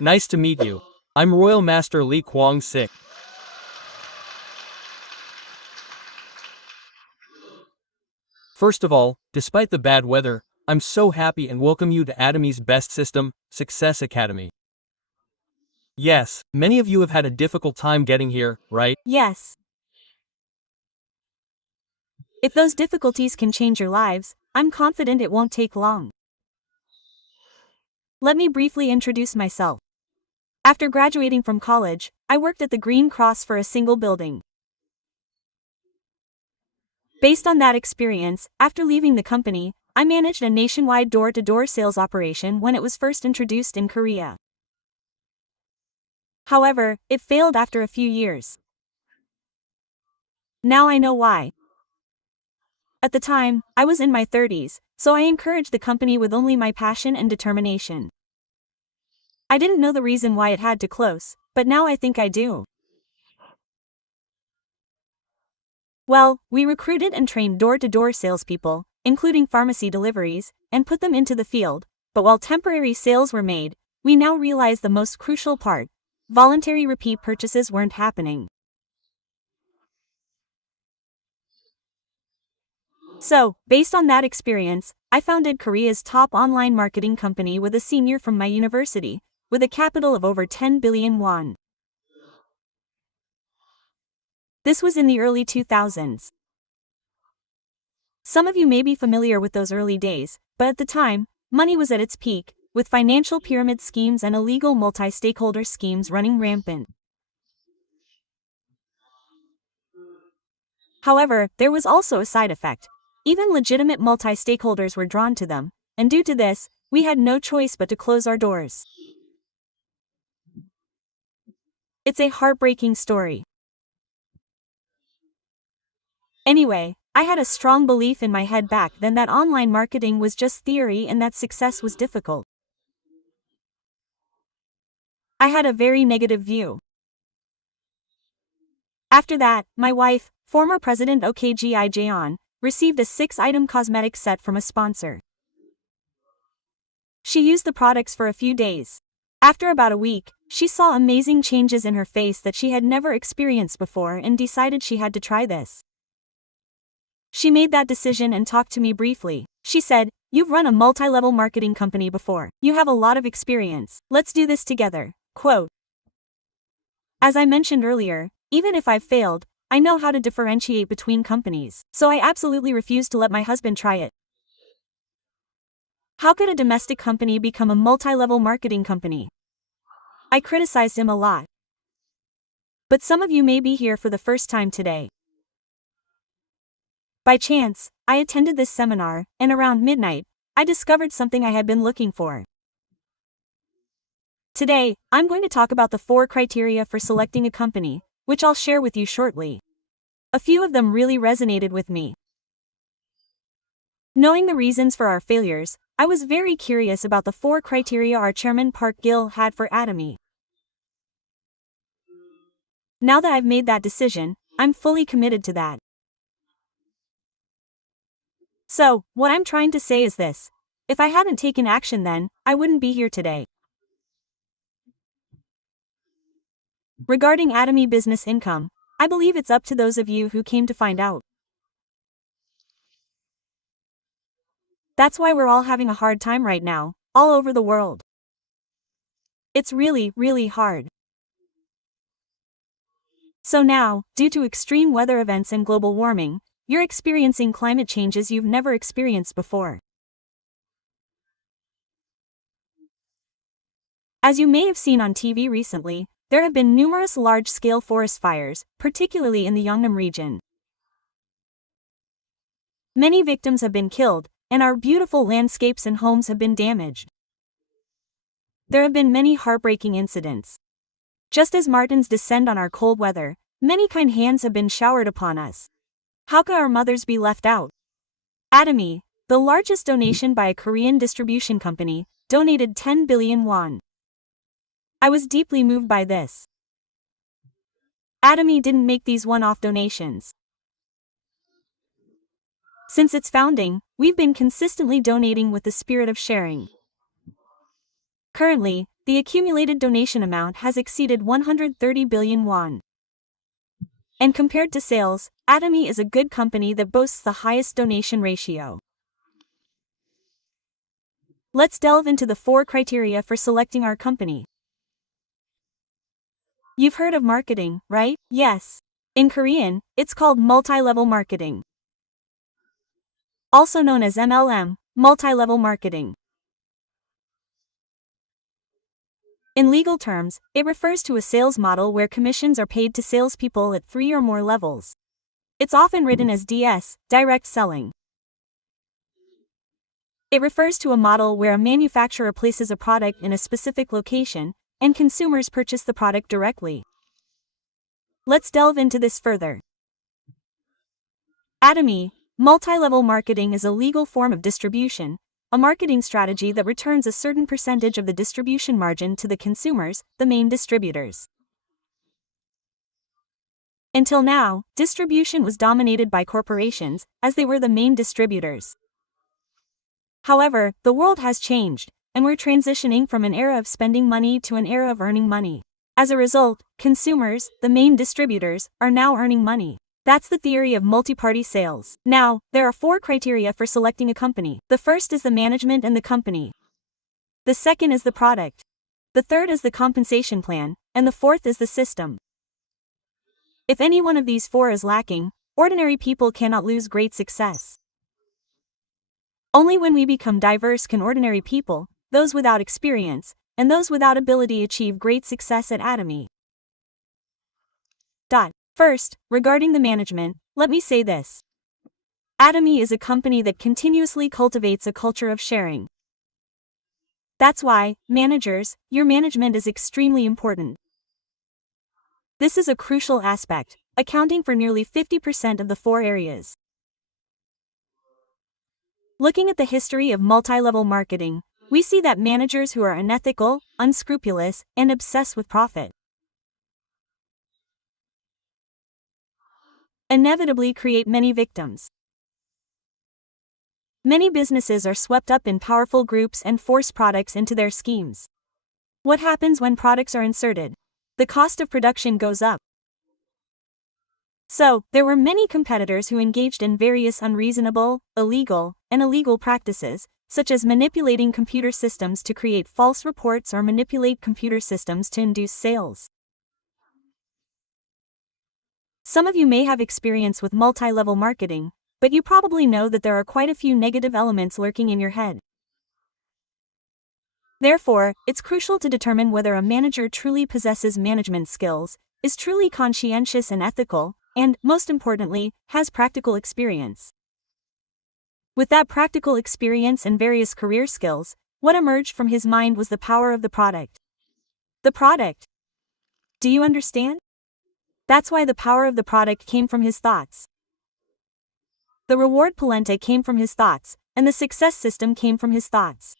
Nice to meet you. I'm Royal Master Li Kwang-sik. First of all, despite the bad weather, I'm so happy and welcome you to Atomi's Best System, Success Academy. Yes, many of you have had a difficult time getting here, right? Yes. If those difficulties can change your lives, I'm confident it won't take long. Let me briefly introduce myself. After graduating from college, I worked at the Green Cross for a single building. Based on that experience, after leaving the company, I managed a nationwide door-to-door sales operation when it was first introduced in Korea. However, it failed after a few years. Now I know why. At the time, I was in my 30s, so I encouraged the company with only my passion and determination. I didn't know the reason why it had to close, but now I think I do. Well, we recruited and trained door-to-door salespeople, including pharmacy deliveries, and put them into the field, but while temporary sales were made, we now realize the most crucial part: voluntary repeat purchases weren't happening. So, based on that experience, I founded Korea's top online marketing company with a senior from my university, with a capital of over 10 billion won. This was in the early 2000s. Some of you may be familiar with those early days, but at the time, money was at its peak, with financial pyramid schemes and illegal multi-stakeholder schemes running rampant. However, there was also a side effect. Even legitimate multi-stakeholders were drawn to them, and due to this, we had no choice but to close our doors. It's a heartbreaking story. Anyway, I had a strong belief in my head back then that online marketing was just theory and that success was difficult. I had a very negative view. After that, my wife, former President Okji Jaeon, received a 6-item cosmetic set from a sponsor. She used the products for a few days. After about a week, she saw amazing changes in her face that she had never experienced before and decided she had to try this. She made that decision and talked to me briefly. She said, "You've run a multi-level marketing company before. You have a lot of experience. Let's do this together." Quote. As I mentioned earlier, even if I've failed, I know how to differentiate between companies, so I absolutely refused to let my husband try it. How could a domestic company become a multi-level marketing company? I criticized him a lot. But some of you may be here for the first time today. By chance, I attended this seminar, and around midnight, I discovered something I had been looking for. Today, I'm going to talk about the 4 criteria for selecting a company, which I'll share with you shortly. A few of them really resonated with me. Knowing the reasons for our failures, I was very curious about the 4 criteria our chairman Park Gil had for Atomy. Now that I've made that decision, I'm fully committed to that. So, what I'm trying to say is this: if I hadn't taken action then, I wouldn't be here today. Regarding Atomy business income, I believe it's up to those of you who came to find out. That's why we're all having a hard time right now, all over the world. It's really, really hard. So now, due to extreme weather events and global warming, you're experiencing climate changes you've never experienced before. As you may have seen on TV recently, there have been numerous large-scale forest fires, particularly in the Yeongnam region. Many victims have been killed, and our beautiful landscapes and homes have been damaged. There have been many heartbreaking incidents. Just as mountains descend on our cold weather, many kind hands have been showered upon us. How could our mothers be left out? Atomy, the largest donation by a Korean distribution company, donated 10 billion won. I was deeply moved by this. Atomy didn't make these one-off donations. Since its founding, we've been consistently donating with the spirit of sharing. Currently, the accumulated donation amount has exceeded 130 billion won. And compared to sales, Atomy is a good company that boasts the highest donation ratio. Let's delve into the 4 criteria for selecting our company. You've heard of marketing, right? Yes. In Korean, it's called multi-level marketing. Also known as MLM, multi-level marketing. In legal terms, it refers to a sales model where commissions are paid to salespeople at 3 or more levels. It's often written as DS, direct selling. It refers to a model where a manufacturer places a product in a specific location, and consumers purchase the product directly. Let's delve into this further. Atomy, multi-level marketing is a legal form of distribution, a marketing strategy that returns a certain percentage of the distribution margin to the consumers, the main distributors. Until now, distribution was dominated by corporations, as they were the main distributors. However, the world has changed, and we're transitioning from an era of spending money to an era of earning money. As a result, consumers, the main distributors, are now earning money. That's the theory of multi-party sales. Now, there are 4 criteria for selecting a company. The first is the management and the company. The second is the product. The third is the compensation plan, and the fourth is the system. If any one of these 4 is lacking, ordinary people cannot lose great success. Only when we become diverse can ordinary people, those without experience, and those without ability achieve great success at Atomy. First, regarding the management, let me say this. Atomy is a company that continuously cultivates a culture of sharing. That's why, managers, your management is extremely important. This is a crucial aspect, accounting for nearly 50% of the 4 areas. Looking at the history of multi-level marketing, we see that managers who are unethical, unscrupulous, and obsessed with profit inevitably create many victims. Many businesses are swept up in powerful groups and force products into their schemes. What happens when products are inserted? The cost of production goes up. So, there were many competitors who engaged in various unreasonable, illegal, and illegal practices, such as manipulating computer systems to create false reports or manipulate computer systems to induce sales. Some of you may have experience with multi-level marketing, but you probably know that there are quite a few negative elements lurking in your head. Therefore, it's crucial to determine whether a manager truly possesses management skills, is truly conscientious and ethical, and, most importantly, has practical experience. With that practical experience and various career skills, what emerged from his mind was the power of the product. The product. Do you understand? That's why the power of the product came from his thoughts. The reward polenta came from his thoughts, and the success system came from his thoughts.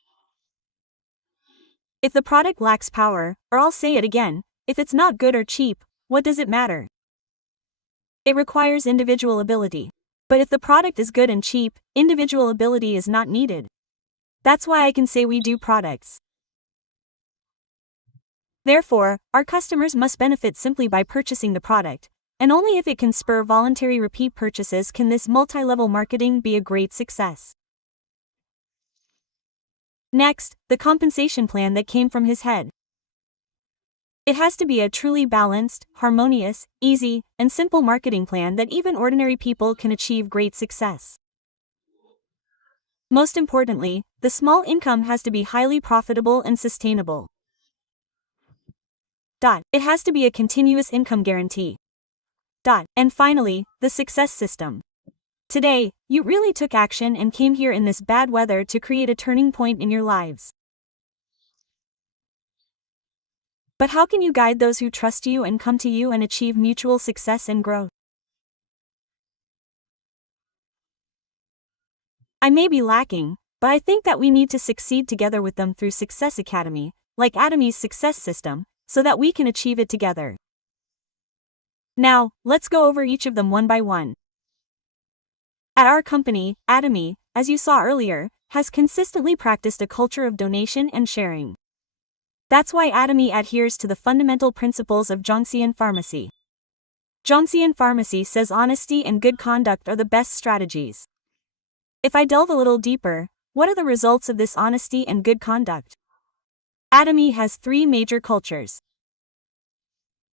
If the product lacks power, or I'll say it again, if it's not good or cheap, what does it matter? It requires individual ability. But if the product is good and cheap, individual ability is not needed. That's why I can say we do products. Therefore, our customers must benefit simply by purchasing the product, and only if it can spur voluntary repeat purchases can this multi-level marketing be a great success. Next, the compensation plan that came from his head. It has to be a truly balanced, harmonious, easy, and simple marketing plan that even ordinary people can achieve great success. Most importantly, the small income has to be highly profitable and sustainable. It has to be a continuous income guarantee. And finally, the success system. Today, you really took action and came here in this bad weather to create a turning point in your lives. But how can you guide those who trust you and come to you and achieve mutual success and growth? I may be lacking, but I think that we need to succeed together with them through Success Academy, like Atomy's success system, so that we can achieve it together. Now, let's go over each of them one by one. At our company, Atomy, as you saw earlier, has consistently practiced a culture of donation and sharing. That's why Atomy adheres to the fundamental principles of Zhongxian pharmacy. Zhongxian pharmacy says honesty and good conduct are the best strategies. If I delve a little deeper, what are the results of this honesty and good conduct? Atomy has 3 major cultures.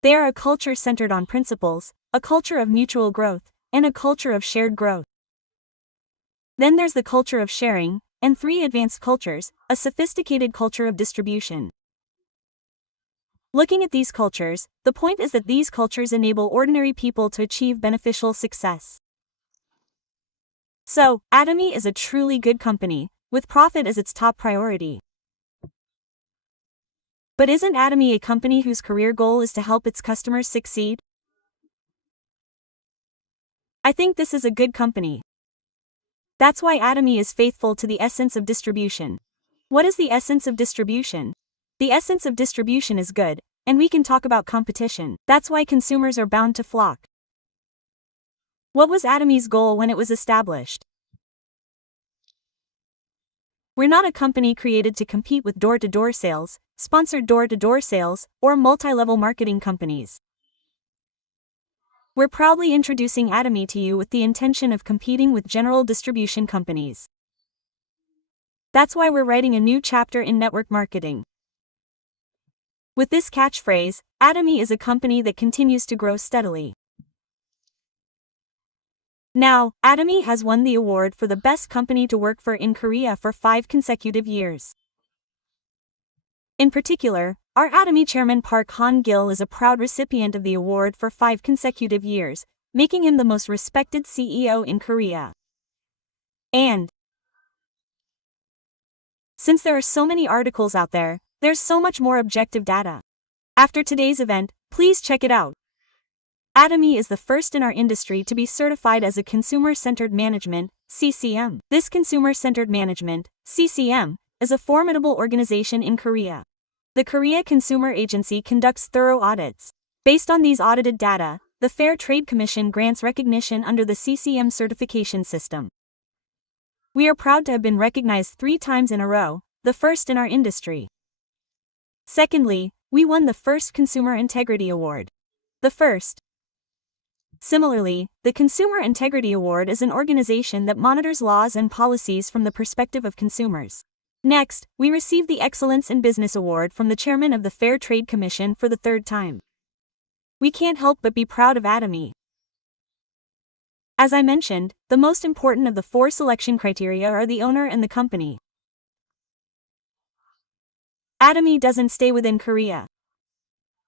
They are a culture centered on principles, a culture of mutual growth, and a culture of shared growth. Then there's the culture of sharing, and 3 advanced cultures, a sophisticated culture of distribution. Looking at these cultures, the point is that these cultures enable ordinary people to achieve beneficial success. So, Atomy is a truly good company, with profit as its top priority. But isn't Atomy a company whose career goal is to help its customers succeed? I think this is a good company. That's why Atomy is faithful to the essence of distribution. What is the essence of distribution? The essence of distribution is good, and we can talk about competition. That's why consumers are bound to flock. What was Atomy's goal when it was established? We're not a company created to compete with door-to-door sales, sponsored door-to-door sales, or multi-level marketing companies. We're proudly introducing Atomy to you with the intention of competing with general distribution companies. That's why we're writing a new chapter in network marketing. With this catchphrase, Atomy is a company that continues to grow steadily. Now, Atomy has won the award for the best company to work for in Korea for 5 consecutive years. In particular, our Atomy chairman Park Han-gil is a proud recipient of the award for 5 consecutive years, making him the most respected CEO in Korea. And since there are so many articles out there, there's so much more objective data. After today's event, please check it out. Atomy is the first in our industry to be certified as a Consumer-Centered Management, CCM. This Consumer-Centered Management, CCM, is a formidable organization in Korea. The Korea Consumer Agency conducts thorough audits. Based on these audited data, the Fair Trade Commission grants recognition under the CCM certification system. We are proud to have been recognized 3 times in a row, the first in our industry. Secondly, we won the first Consumer Integrity Award. The first. Similarly, the Consumer Integrity Award is an organization that monitors laws and policies from the perspective of consumers. Next, we received the Excellence in Business Award from the chairman of the Fair Trade Commission for the 3rd time. We can't help but be proud of Atomy. As I mentioned, the most important of the 4 selection criteria are the owner and the company. Atomy doesn't stay within Korea.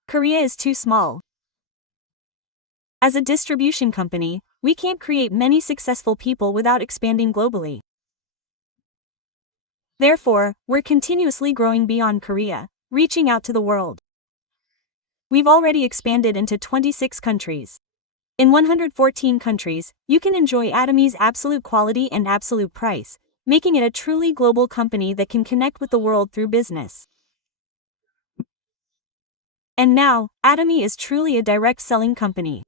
Korea is too small. As a distribution company, we can't create many successful people without expanding globally. Therefore, we're continuously growing beyond Korea, reaching out to the world. We've already expanded into 26 countries. In 114 countries, you can enjoy Atomy's absolute quality and absolute price, making it a truly global company that can connect with the world through business. And now, Atomy is truly a direct selling company.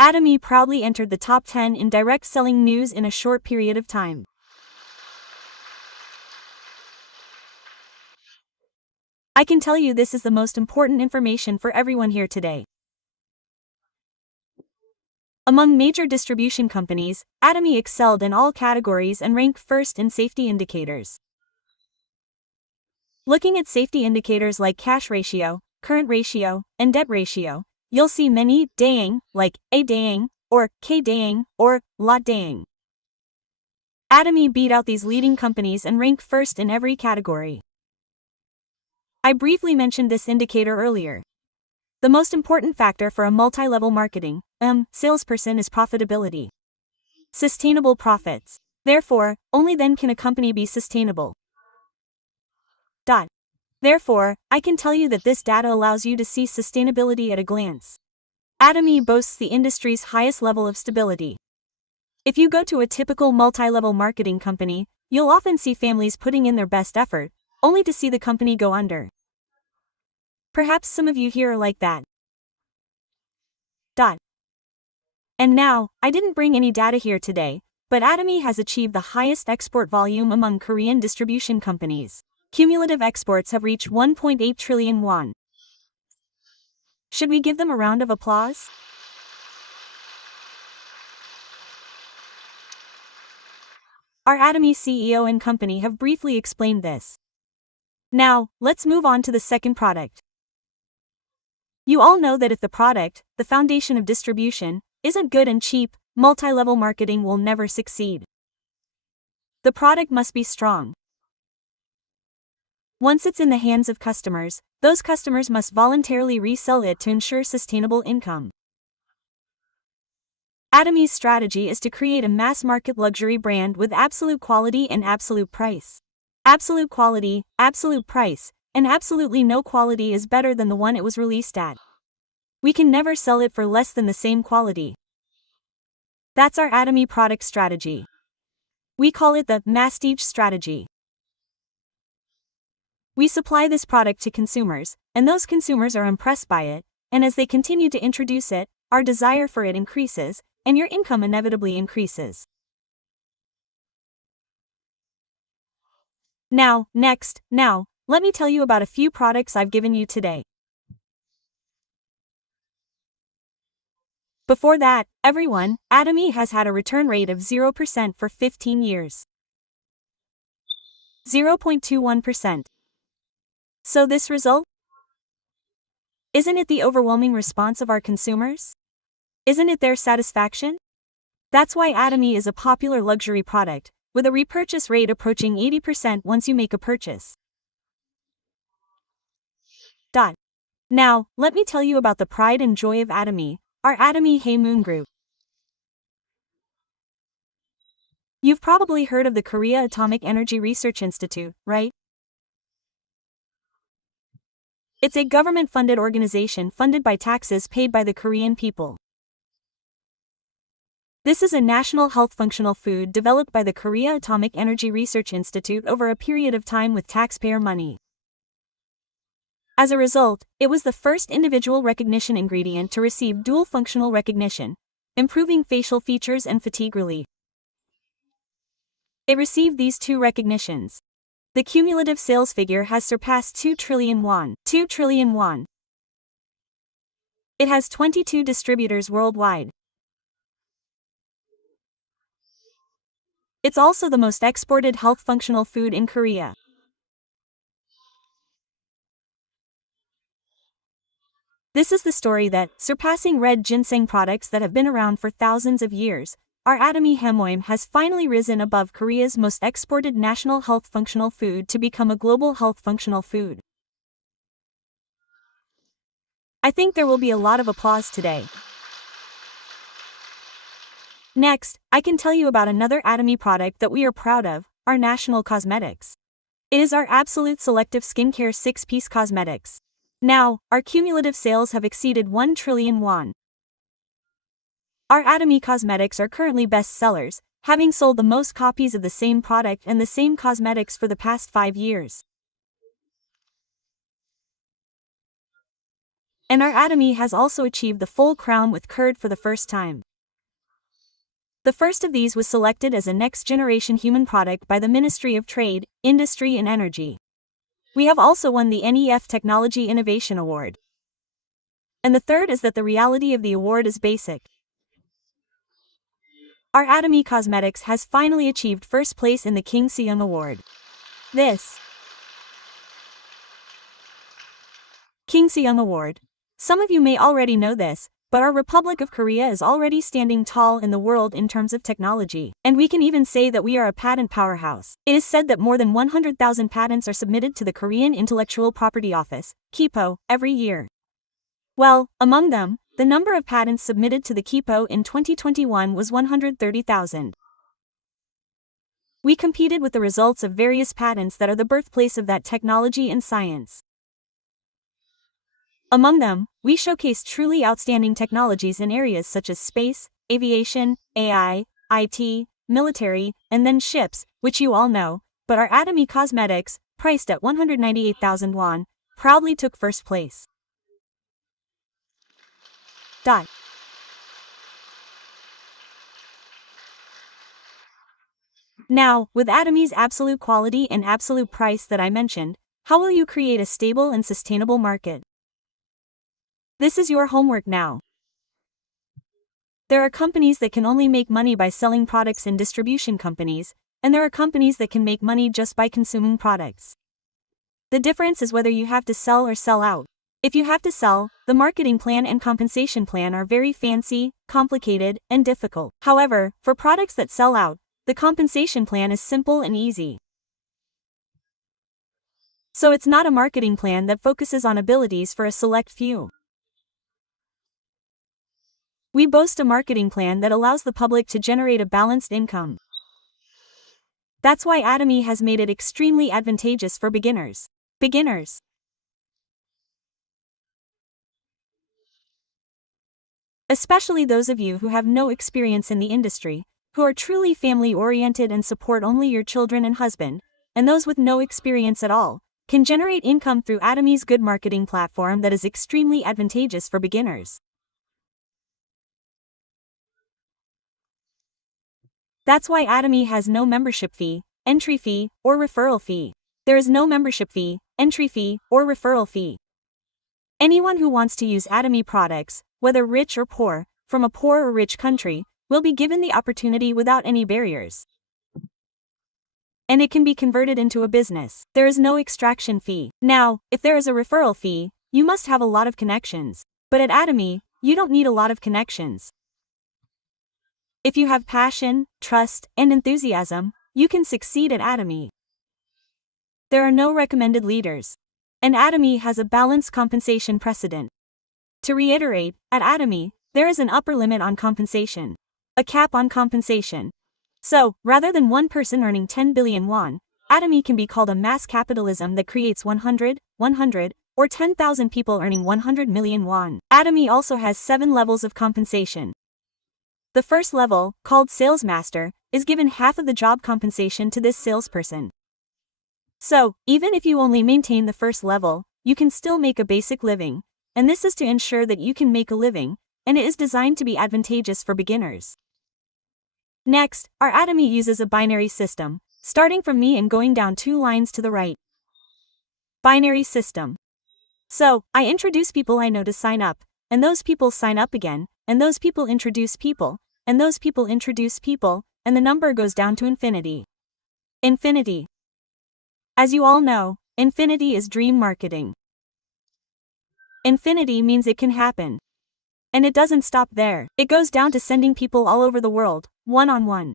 Atomy proudly entered the top 10 in direct selling news in a short period of time. I can tell you this is the most important information for everyone here today. Among major distribution companies, Atomy excelled in all categories and ranked first in safety indicators. Looking at safety indicators like cash ratio, current ratio, and debt ratio, you'll see many daeng, like A daeng, or K daeng, or lot daeng. Atomy beat out these leading companies and ranked first in every category. I briefly mentioned this indicator earlier. The most important factor for a multi-level marketing salesperson is profitability. Sustainable profits. Therefore, only then can a company be sustainable. Therefore, I can tell you that this data allows you to see sustainability at a glance. Atomy boasts the industry's highest level of stability. If you go to a typical multi-level marketing company, you'll often see families putting in their best effort, only to see the company go under. Perhaps some of you here are like that. And now, I didn't bring any data here today, But Atomy has achieved the highest export volume among Korean distribution companies. Cumulative exports have reached 1.8 trillion won. Should we give them a round of applause? Our Atomy CEO and company have briefly explained this. Now, let's move on to the second product. You all know that if the product, the foundation of distribution, isn't good and cheap, multi-level marketing will never succeed. The product must be strong. Once it's in the hands of customers, those customers must voluntarily resell it to ensure sustainable income. Atomy's strategy is to create a mass-market luxury brand with absolute quality and absolute price. Absolute quality, absolute price, and absolutely no quality is better than the one it was released at. We can never sell it for less than the same quality. That's our Atomy product strategy. We call it the Mastige strategy. We supply this product to consumers, and those consumers are impressed by it, and as they continue to introduce it, our desire for it increases, and your income inevitably increases. Now, let me tell you about a few products I've given you today. Before that, everyone, Atomy has had a return rate of 0% for 15 years. 0.21%. So this result? Isn't it the overwhelming response of our consumers? Isn't it their satisfaction? That's why Atomy is a popular luxury product, with a repurchase rate approaching 80% once you make a purchase. Now, let me tell you about the pride and joy of Atomy, our Atomy Haemoon Group. You've probably heard of the Korea Atomic Energy Research Institute, right? It's a government-funded organization funded by taxes paid by the Korean people. This is a national health functional food developed by the Korea Atomic Energy Research Institute over a period of time with taxpayer money. As a result, it was the first individual recognition ingredient to receive dual functional recognition, improving facial features and fatigue relief. It received these two recognitions. The cumulative sales figure has surpassed 2 trillion won. 2 trillion won. It has 22 distributors worldwide. It's also the most exported health functional food in Korea. This is the story that, surpassing red ginseng products that have been around for thousands of years, our Atomy Haemoim has finally risen above Korea's most exported national health functional food to become a global health functional food. I think there will be a lot of applause today. Next, I can tell you about another Atomy product that we are proud of, our national cosmetics. It is our absolute selective skincare 6-piece cosmetics. Now, our cumulative sales have exceeded 1 trillion won. Our Atomy cosmetics are currently best sellers, having sold the most copies of the same product and the same cosmetics for the past 5 years. And our Atomy has also achieved the full crown with curd for the first time. The first of these was selected as a next-generation human product by the Ministry of Trade, Industry and Energy. We have also won the NEF Technology Innovation Award. And the third is that the reality of the award is basic. Our Atomy Cosmetics has finally achieved first place in the King Seung Award. This King Seung Award. Some of you may already know this, but our Republic of Korea is already standing tall in the world in terms of technology, and we can even say that we are a patent powerhouse. It is said that more than 100,000 patents are submitted to the Korean Intellectual Property Office, KIPO, every year. Well, among them, the number of patents submitted to the KIPO in 2021 was 130,000. We competed with the results of various patents that are the birthplace of that technology and science. Among them, we showcased truly outstanding technologies in areas such as space, aviation, AI, IT, military, and then ships, which you all know, but our Atomy Cosmetics, priced at 198,000 won, proudly took first place. Now, with Atomy's absolute quality and absolute price that I mentioned, how will you create a stable and sustainable market? This is your homework now. There are companies that can only make money by selling products in distribution companies, and there are companies that can make money just by consuming products. The difference is whether you have to sell or sell out. If you have to sell, the marketing plan and compensation plan are very fancy, complicated, and difficult. However, for products that sell out, the compensation plan is simple and easy. So it's not a marketing plan that focuses on abilities for a select few. We boast a marketing plan that allows the public to generate a balanced income. That's why Atomy has made it extremely advantageous for beginners. Especially those of you who have no experience in the industry, who are truly family-oriented and support only your children and husband, and those with no experience at all, can generate income through Atomy's good marketing platform that is extremely advantageous for beginners. That's why Atomy has no membership fee, entry fee, or referral fee. There is no membership fee, entry fee, or referral fee. Anyone who wants to use Atomy products, whether rich or poor, from a poor or rich country, will be given the opportunity without any barriers. And it can be converted into a business. There is no extraction fee. Now, if there is a referral fee, you must have a lot of connections. But at Atomy, you don't need a lot of connections. If you have passion, trust, and enthusiasm, you can succeed at Atomy. There are no recommended leaders. And Atomy has a balanced compensation precedent. To reiterate, at Atomy, there is an upper limit on compensation. A cap on compensation. So, rather than one person earning 10 billion won, Atomy can be called a mass capitalism that creates 100, or 10,000 people earning 100 million won. Atomy also has 7 levels of compensation. The first level, called Sales Master, is given half of the job compensation to this salesperson. So, even if you only maintain the first level, you can still make a basic living, and this is to ensure that you can make a living, and it is designed to be advantageous for beginners. Next, our Atomy uses a binary system, starting from me and going down 2 lines to the right. Binary system. So, I introduce people I know to sign up, and those people sign up again, and those people introduce people, and those people introduce people, and the number goes down to infinity. Infinity. As you all know, infinity is dream marketing. Infinity means it can happen. And it doesn't stop there. It goes down to sending people all over the world, one-on-one.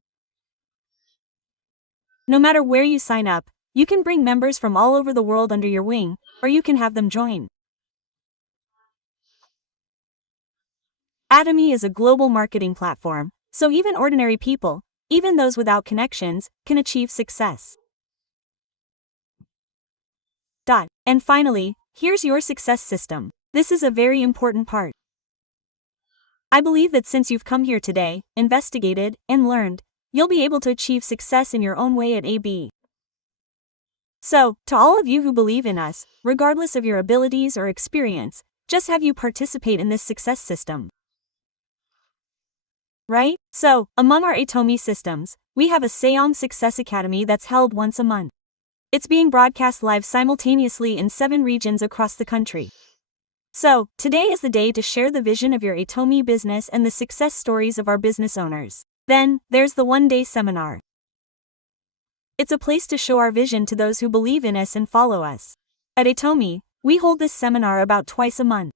No matter where you sign up, you can bring members from all over the world under your wing, or you can have them join. Atomy is a global marketing platform, so even ordinary people, even those without connections, can achieve success. And finally, here's your success system. This is a very important part. I believe that since you've come here today, investigated, and learned, you'll be able to achieve success in your own way at AB. So, to all of you who believe in us, regardless of your abilities or experience, just have you participate in this success system. Right? So, among our Atomy systems, we have a Seong Success Academy that's held once a month. It's being broadcast live simultaneously in 7 regions across the country. So, today is the day to share the vision of your Atomy business and the success stories of our business owners. Then, there's the one-day seminar. It's a place to show our vision to those who believe in us and follow us. At Atomy, we hold this seminar about twice a month.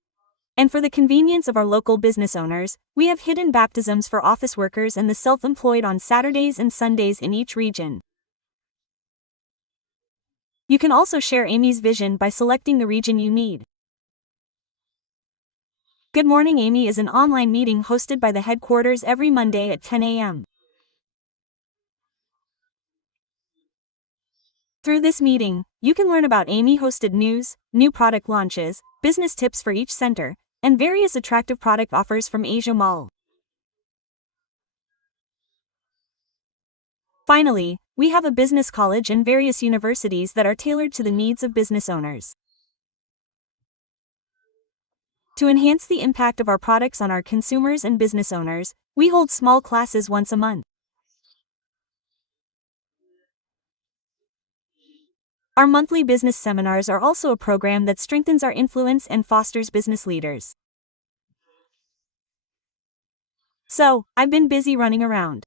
And for the convenience of our local business owners, we have hidden baptisms for office workers and the self-employed on Saturdays and Sundays in each region. You can also share Amy's vision by selecting the region you need. Good Morning Amy is an online meeting hosted by the headquarters every Monday at 10 a.m. Through this meeting, you can learn about Amy-hosted news, new product launches, business tips for each center, and various attractive product offers from Asia Mall. Finally, we have a business college and various universities that are tailored to the needs of business owners. To enhance the impact of our products on our consumers and business owners, we hold small classes once a month. Our monthly business seminars are also a program that strengthens our influence and fosters business leaders. So, I've been busy running around.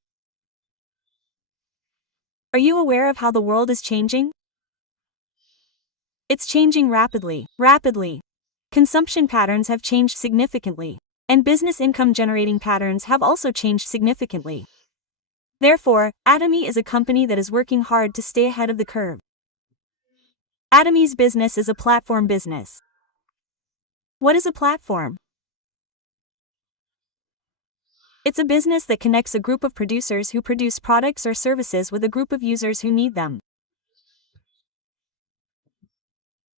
Are you aware of how the world is changing? It's changing rapidly. Consumption patterns have changed significantly, and business income generating patterns have also changed significantly. Therefore, Atomy is a company that is working hard to stay ahead of the curve. Atomy's business is a platform business. What is a platform? It's a business that connects a group of producers who produce products or services with a group of users who need them.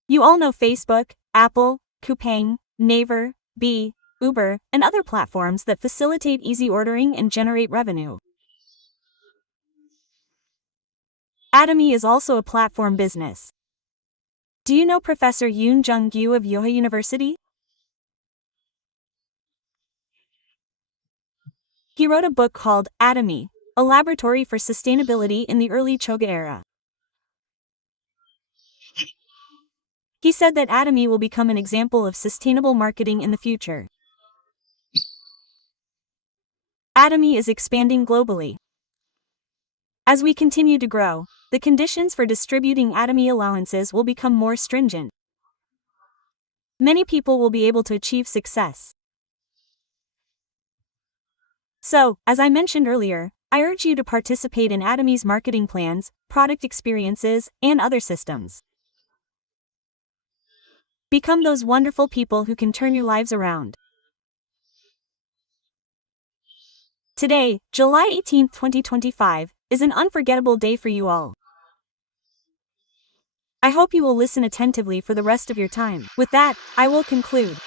You all know Facebook, Apple, Coupang, Naver, Bee, Uber, and other platforms that facilitate easy ordering and generate revenue. Atomy is also a platform business. Do you know Professor Yoon Jung-gyu of Yoha University? He wrote a book called Atomy, a laboratory for sustainability in the early Choga era. He said that Atomy will become an example of sustainable marketing in the future. Atomy is expanding globally. As we continue to grow, the conditions for distributing Atomy allowances will become more stringent. Many people will be able to achieve success. So, as I mentioned earlier, I urge you to participate in Atomy's marketing plans, product experiences, and other systems. Become those wonderful people who can turn your lives around. Today, July 18, 2025, is an unforgettable day for you all. I hope you will listen attentively for the rest of your time. With that, I will conclude.